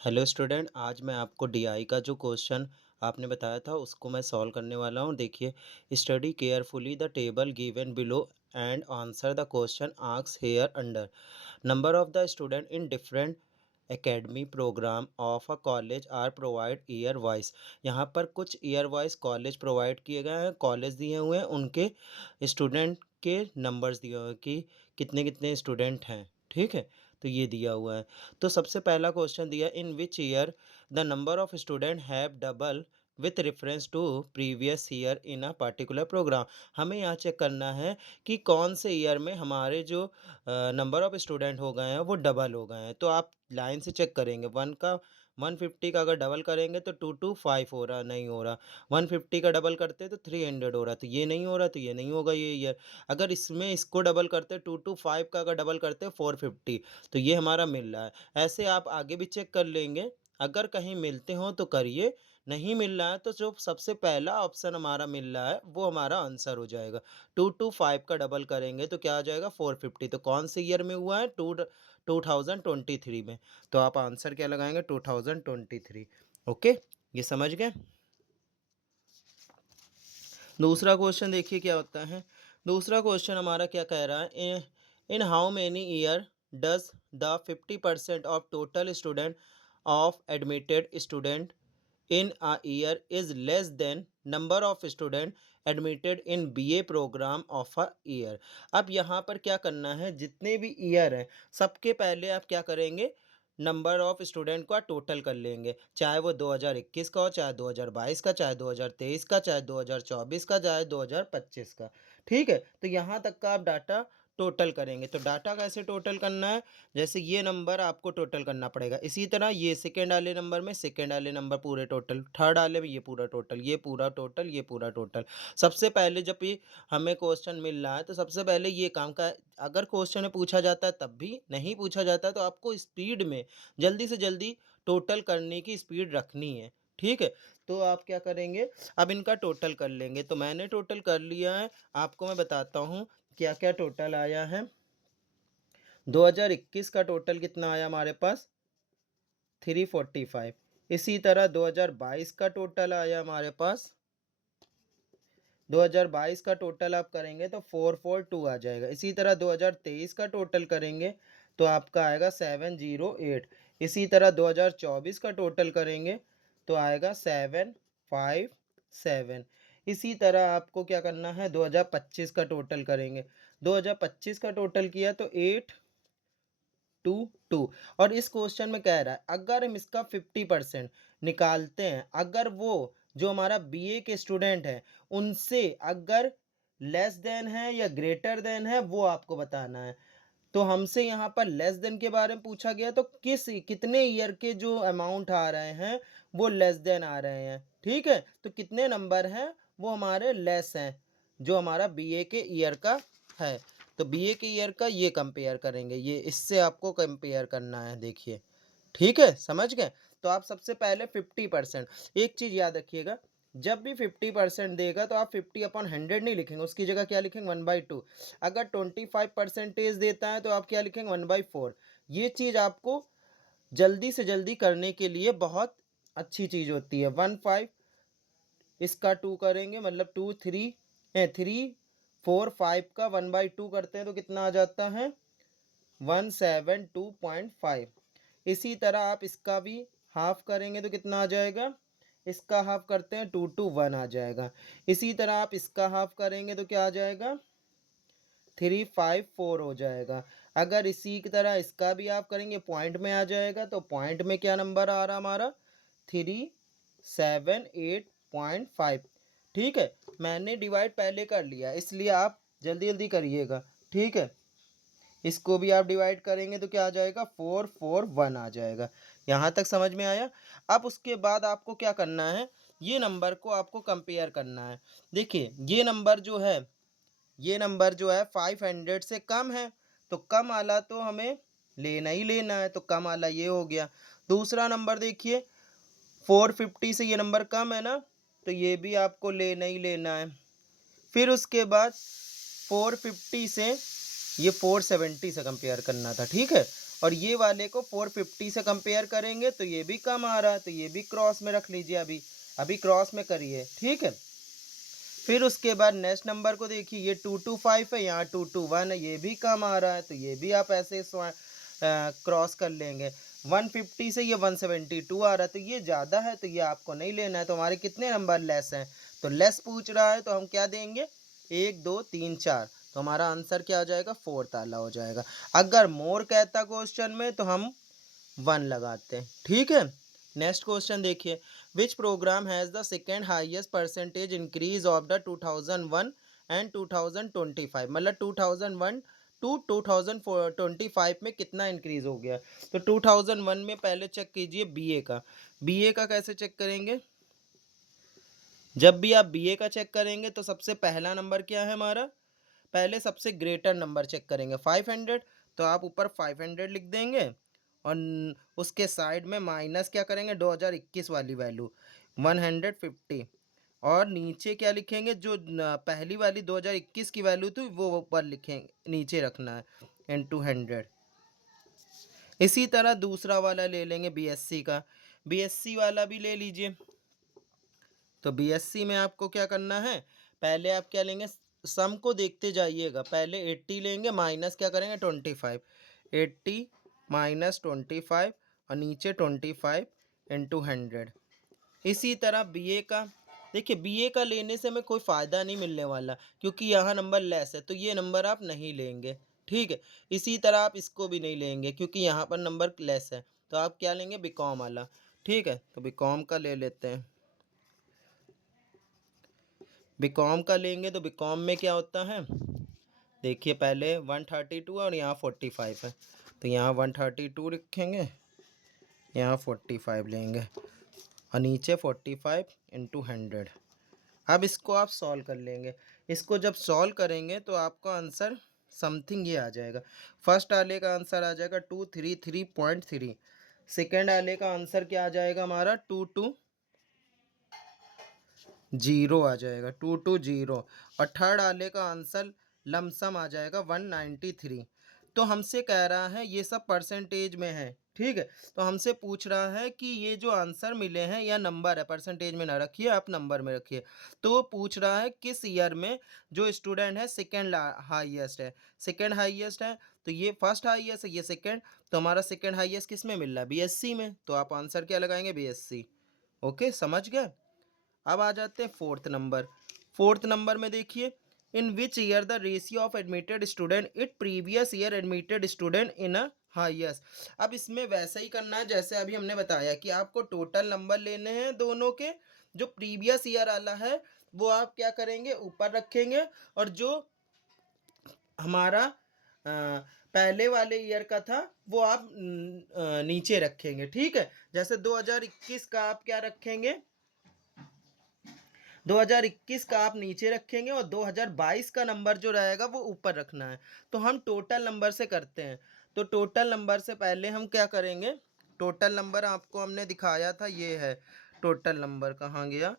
Hello student, आज मैं आपको डीआई का जो क्वेश्चन आपने बताया था उसको मैं सॉल्व करने वाला हूँ। देखिए, study carefully the table given below and answer the question asked here under. Number of the student in different academy program of a college are provide year wise. यहाँ पर कुछ ईयर वाइज कॉलेज प्रोवाइड किए गए हैं, college दिए हुए हैं, उनके स्टूडेंट के नंबर्स दिए हुए हैं कि कितने कितने स्टूडेंट हैं। ठीक है, तो ये दिया हुआ है। तो सबसे पहला क्वेश्चन दिया, in which year the number of student have double with reference to previous year in a particular programme. हमें यहाँ चेक करना है कि कौन से ईयर में हमारे जो नंबर ऑफ स्टूडेंट हो गए हैं वो डबल हो गए हैं। तो आप लाइन से चेक करेंगे, 150 का अगर डबल करेंगे तो 225 हो रहा, नहीं हो रहा। 150 का डबल करते तो 300 हो रहा, तो ये नहीं हो रहा, तो ये नहीं होगा ये ईयर। अगर इसमें इसको डबल करते 225 का अगर डबल करते 450, तो ये हमारा मिल रहा है। ऐसे आप आगे भी चेक कर लेंगे, अगर कहीं मिलते हो तो करिए, नहीं मिल रहा है तो जो सबसे पहला ऑप्शन हमारा मिल रहा है वो हमारा आंसर हो जाएगा। 225 का डबल करेंगे तो क्या आ जाएगा 450। तो कौन से ईयर में हुआ है? 2023 में। तो आप आंसर क्या लगाएंगे? 2023। ओके, ये समझ गए। दूसरा क्वेश्चन देखिए क्या होता है। दूसरा क्वेश्चन हमारा क्या कह रहा है, in how many year does the 50% of total student of admitted student in a year is less than number of student admitted in BA program of a year। अब यहाँ पर क्या करना है, जितने भी ईयर हैं सबके पहले आप क्या करेंगे, नंबर ऑफ स्टूडेंट का टोटल कर लेंगे, चाहे वो 2021 का हो, चाहे 2022 का, चाहे 2023 का, चाहे 2024 का, चाहे 2025 का। ठीक है, तो यहाँ तक का आप डाटा टोटल करेंगे। तो डाटा कैसे टोटल करना है, जैसे ये नंबर आपको टोटल करना पड़ेगा, इसी तरह ये सेकेंड वाले नंबर में सेकेंड वाले नंबर पूरे टोटल, थर्ड वाले में ये पूरा टोटल, ये पूरा टोटल, ये पूरा टोटल। सबसे पहले जब ये हमें क्वेश्चन मिल रहा है तो सबसे पहले ये काम का, अगर क्वेश्चन में पूछा जाता है तब भी, नहीं पूछा जाता है तो आपको स्पीड में जल्दी से जल्दी टोटल करने की स्पीड रखनी है। ठीक है, तो आप क्या करेंगे, अब इनका टोटल कर लेंगे। तो मैंने टोटल कर लिया है, आपको मैं बताता हूँ क्या क्या टोटल आया है। 2021 का टोटल कितना आया हमारे पास, 345। इसी तरह 2022 का टोटल आया हमारे पास, 2022 का टोटल आप करेंगे तो 442 आ जाएगा। इसी तरह 2023 का टोटल करेंगे तो आपका आएगा 708। इसी तरह 2024 का टोटल करेंगे तो आएगा 757। इसी तरह आपको क्या करना है, 2025 का टोटल करेंगे, 2025 का टोटल किया तो 822। और इस क्वेश्चन में कह रहा है अगर हम इसका 50% निकालते हैं, अगर वो जो हमारा बीए के स्टूडेंट है उनसे अगर लेस देन है या ग्रेटर देन है वो आपको बताना है। तो हमसे यहाँ पर लेस देन के बारे में पूछा गया, तो कितने ईयर के जो अमाउंट आ रहे हैं वो लेस देन आ रहे हैं। ठीक है, तो कितने नंबर हैं वो हमारे लेस हैं जो हमारा बीए के ईयर का है। तो बीए के ईयर का ये कंपेयर करेंगे, ये इससे आपको कंपेयर करना है। देखिए, ठीक है, समझ गए। तो आप सबसे पहले 50%, एक चीज़ याद रखिएगा, जब भी 50% देगा तो आप 50/100 नहीं लिखेंगे, उसकी जगह क्या लिखेंगे, 1/2। अगर 25% देता है तो आप क्या लिखेंगे, 1/4। ये चीज़ आपको जल्दी से जल्दी करने के लिए बहुत अच्छी चीज़ होती है। 15 इसका 2 करेंगे मतलब 2 3 3 4 5 का 1/2 करते हैं तो कितना आ जाता है, 172.5। इसी तरह आप इसका भी हाफ करेंगे तो कितना आ जाएगा, इसका हाफ करते हैं 2 to 1 आ जाएगा। इसी तरह आप इसका हाफ करेंगे तो क्या आ जाएगा, 354 हो जाएगा। अगर इसी की तरह इसका भी आप करेंगे पॉइंट में आ जाएगा, तो पॉइंट में क्या नंबर आ रहा हमारा, 378.5। ठीक है, मैंने डिवाइड पहले कर लिया इसलिए आप जल्दी जल्दी करिएगा। ठीक है, इसको भी आप डिवाइड करेंगे तो क्या आ जाएगा, 441 आ जाएगा। यहाँ तक समझ में आया। अब उसके बाद आपको क्या करना है, ये नंबर को आपको कंपेयर करना है। देखिए, ये नंबर जो है 500 से कम है, तो कम वाला तो हमें लेना ही लेना है, तो कम वाला ये हो गया। दूसरा नंबर देखिए, 450 से ये नंबर कम है ना, तो ये भी आपको लेना ही लेना है। फिर उसके बाद 450 से ये 470 से कंपेयर करना था। ठीक है, और ये वाले को 450 से कंपेयर करेंगे तो ये भी कम आ रहा है, तो ये भी क्रॉस में रख लीजिए। अभी क्रॉस में करिए, ठीक है। फिर उसके बाद नेक्स्ट नंबर को देखिए, ये 225 है, यहाँ 221 है, ये भी कम आ रहा है, तो ये भी आप ऐसे क्रॉस कर लेंगे। 150 से ये 172 आ रहा है, तो ये ज़्यादा है, तो ये आपको नहीं लेना है। तो हमारे कितने नंबर लेस हैं, तो लेस पूछ रहा है तो हम क्या देंगे, 1 2 3 4, तो हमारा आंसर क्या हो जाएगा, 4th वाला हो जाएगा। अगर मोर कहता क्वेश्चन में तो हम 1 लगाते हैं, ठीक है। नेक्स्ट क्वेश्चन देखिए, विच programme has the second highest percentage increase of the 2001 and 2025, मतलब 2001 टू 2025 में कितना इंक्रीज हो गया। तो 2001 में पहले चेक कीजिए बीए का। बीए का कैसे चेक करेंगे, जब भी आप बीए का चेक करेंगे तो सबसे पहला नंबर क्या है हमारा, पहले सबसे ग्रेटर नंबर चेक करेंगे 500, तो आप ऊपर 500 लिख देंगे और उसके साइड में माइनस क्या करेंगे, 2021 वाली वैल्यू 150, और नीचे क्या लिखेंगे, जो पहली वाली 2021 की वैल्यू थी वो ऊपर लिखेंगे, नीचे रखना है इनटू 100। इसी तरह दूसरा वाला ले लेंगे बीएससी का, बीएससी वाला भी ले लीजिए। तो बीएससी में आपको क्या करना है, पहले आप क्या लेंगे, सम को देखते जाइएगा, पहले 80 लेंगे, माइनस क्या करेंगे 25, 80 माइनस 25 और नीचे 25 इंटू 100। इसी तरह बीए का देखिए, बीए का लेने से हमें कोई फ़ायदा नहीं मिलने वाला, क्योंकि यहाँ नंबर लेस है, तो ये नंबर आप नहीं लेंगे, ठीक है। इसी तरह आप इसको भी नहीं लेंगे क्योंकि यहाँ पर नंबर लेस है, तो आप क्या लेंगे, बीकॉम वाला, ठीक है। तो बीकॉम का ले लेते हैं। बीकॉम का लेंगे तो बीकॉम में क्या होता है, देखिए पहले 132 और यहाँ 45 है, तो यहाँ 132 लिखेंगे, यहाँ 45 लेंगे और नीचे 45 इंटू 100। अब इसको आप सॉल्व कर लेंगे। इसको जब सॉल्व करेंगे तो आपका आंसर समथिंग ये आ जाएगा। फर्स्ट वाले का आंसर आ जाएगा 233.3, सेकेंड वाले का आंसर क्या आ जाएगा हमारा 220 आ जाएगा, 220, और थर्ड वाले का आंसर लमसम आ जाएगा 193। तो हमसे कह रहा है ये सब परसेंटेज में है, ठीक है। तो हमसे पूछ रहा है कि ये जो आंसर मिले हैं या नंबर है, परसेंटेज में ना रखिए आप, नंबर में रखिए। तो वो पूछ रहा है किस ईयर में जो स्टूडेंट है सेकेंड हाईएस्ट है, सेकेंड हाईएस्ट है, तो ये फर्स्ट हाईएस्ट है, ये सेकेंड, तो हमारा सेकेंड हाईएस्ट किस में मिल रहा है, बीएससी में, तो आप आंसर क्या लगाएंगे, बीएससी। ओके, समझ गए। अब आ जाते हैं फोर्थ नंबर। फोर्थ नंबर में देखिए, in which year the ratio of admitted student it previous year admitted student in a highest. अब इसमें वैसा ही करना है जैसे अभी हमने बताया कि आपको टोटल नंबर लेने हैं दोनों के, जो प्रीवियस ईयर वाला है वो आप क्या करेंगे, ऊपर रखेंगे, और जो हमारा पहले वाले ईयर का था वो आप नीचे रखेंगे, ठीक है। जैसे 2021 का आप क्या रखेंगे, 2021 का आप नीचे रखेंगे और 2022 का नंबर जो रहेगा वो ऊपर रखना है। तो हम टोटल नंबर से करते हैं, तो टोटल नंबर से पहले हम क्या करेंगे, टोटल नंबर आपको हमने दिखाया था, ये है टोटल नंबर, कहाँ गया,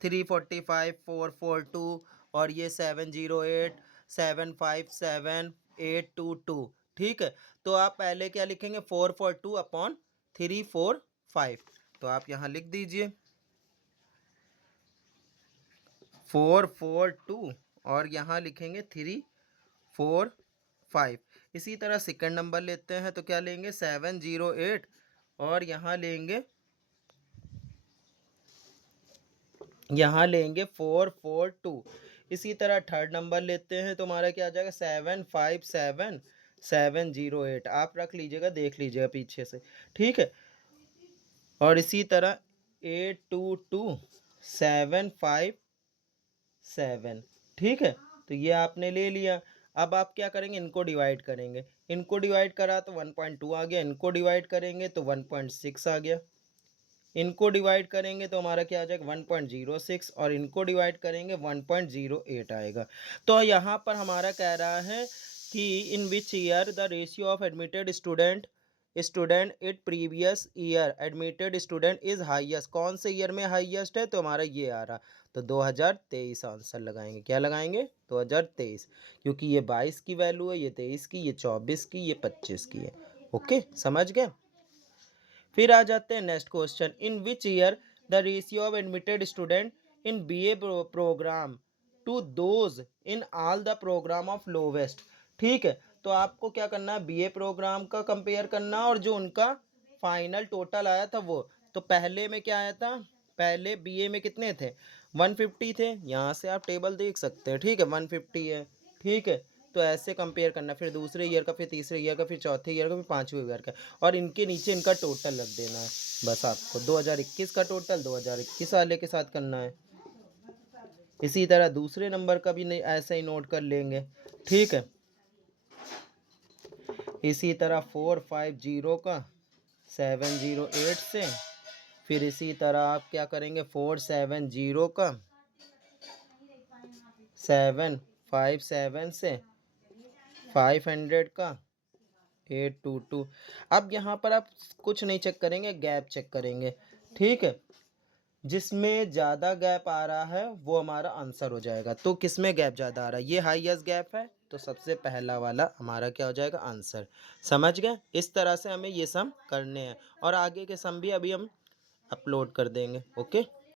345 442 और ये 708 757 822, ठीक है। तो आप पहले क्या लिखेंगे, 442 अपॉन 345, तो आप यहाँ लिख दीजिए 442 और यहाँ लिखेंगे 345। इसी तरह सेकंड नंबर लेते हैं तो क्या लेंगे, 708 और यहाँ लेंगे 442। इसी तरह थर्ड नंबर लेते हैं तो हमारा क्या आ जाएगा, 757 708, आप रख लीजिएगा, देख लीजिएगा पीछे से, ठीक है। और इसी तरह 822 757, ठीक है। तो ये आपने ले लिया। अब आप क्या करेंगे, इनको डिवाइड करेंगे, इनको डिवाइड करा तो 1.2 आ गया, इनको डिवाइड करेंगे तो 1.6 आ गया, इनको डिवाइड करेंगे तो हमारा क्या आ जाएगा 1.06, और इनको डिवाइड करेंगे 1.08 आएगा। तो यहाँ पर हमारा कह रहा है कि in which year the ratio of admitted student it previous year admitted student is highest, कौन से ईयर में हाईएस्ट है, तो हमारा ये आ रहा, तो 2023 आंसर लगाएंगे, क्या लगाएंगे 2023, क्योंकि ये 22 की वैल्यू है, ये 23 की, ये 24 की, ये 25 की है। ओके, समझ गए। फिर आ जाते हैं next question, in which year the ratio of admitted student in BA program to those in all the program of lowest. ठीक है, तो आपको क्या करना है, बीए प्रोग्राम का कंपेयर करना और जो उनका फाइनल टोटल आया था वो। तो पहले में क्या आया था, पहले बीए में कितने थे, 150 थे, यहाँ से आप टेबल देख सकते हैं। ठीक है, 150 है। ठीक है, तो ऐसे कंपेयर करना, फिर दूसरे ईयर का, फिर तीसरे ईयर का, फिर चौथे ईयर का, फिर पांचवें ईयर का, और इनके नीचे इनका टोटल रख देना है। बस आपको 2021 का टोटल 2021 वाले के साथ करना है। इसी तरह दूसरे नंबर का भी नहीं ऐसे ही नोट कर लेंगे। ठीक है, इसी तरह 450 का 708 से, फिर इसी तरह आप क्या करेंगे 470 का 757 से, 500 का 822। अब यहाँ पर आप कुछ नहीं चेक करेंगे, गैप चेक करेंगे। ठीक है, जिसमें ज़्यादा गैप आ रहा है वो हमारा आंसर हो जाएगा। तो किसमें गैप ज़्यादा आ रहा है, ये हाईएस्ट गैप है, तो सबसे पहला वाला हमारा क्या हो जाएगा, आंसर। समझ गए, इस तरह से हमें ये सम करने हैं और आगे के सम भी अभी हम अपलोड कर देंगे। ओके।